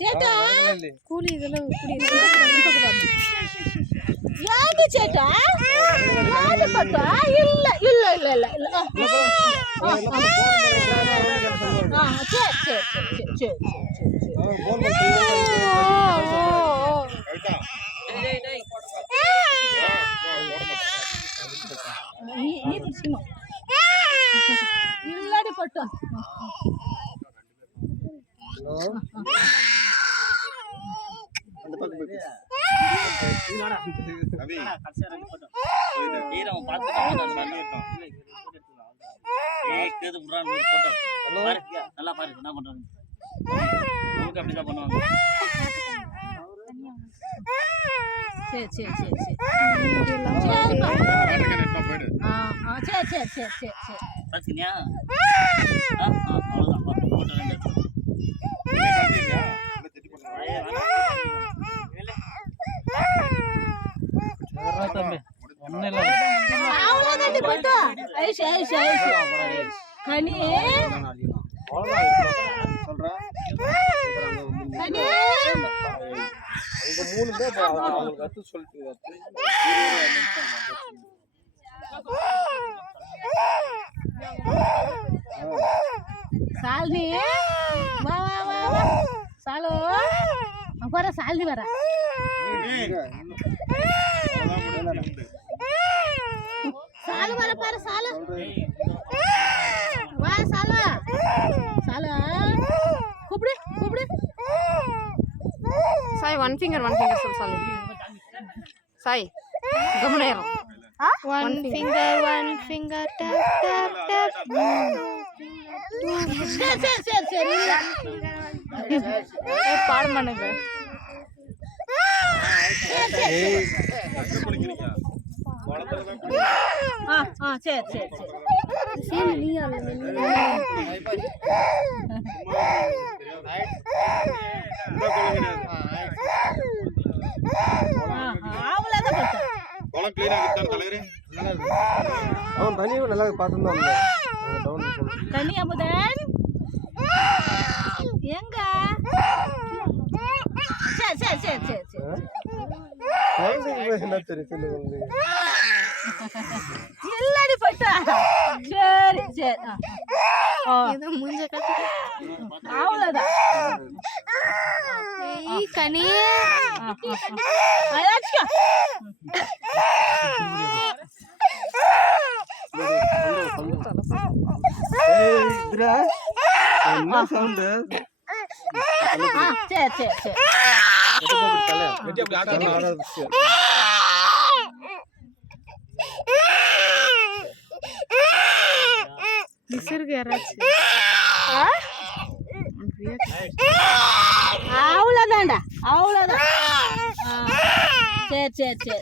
சேட்டா கூலி இதெல்லாம் யாரு சேட்டா யாரு பட்டா இல்ல இல்ல இல்ல இல்ல இல்ல சரி சரி சரி நீ பிடிச்சிக்கணும் இல்லாடி பட்டா நல்லா பாரு என்ன பண்றாங்க அப்படிதான் பண்ணுவாங்க சரி சரி சரி சரி சரி சரி சரி சரி சரி பாத்தீங்களா அவ்வளவுதான் போட்டோ கனி சாலினி வா வா வா வா சாலு வர சாலினி வர சாலு வர பாரு சாலு வா சாலு சாலு கூப்பிடு கூப்பிடு சாய் one finger சொல் சாலு Sai கமனேரம் one finger tap tap tap சரி சரி பாட மாட்டேங்க சரி சரி சரி அவன் தனியும் நல்லா பார்த்துதான் தனி அமுதன் எங்க சரி சரி சரி சரி சரி என்ன தெரியும் எல்லாடி போயிட்டா சரி சரி ஏதோ மூஞ்ச காட்டு அவ்வளவுதான் கனி என்ன சவுண்ட் சரி சரி சரி விசிறுக்கு யாராச்சும் அவ்வளோதான்டா அவ்வளோதான் சரி சரி சரி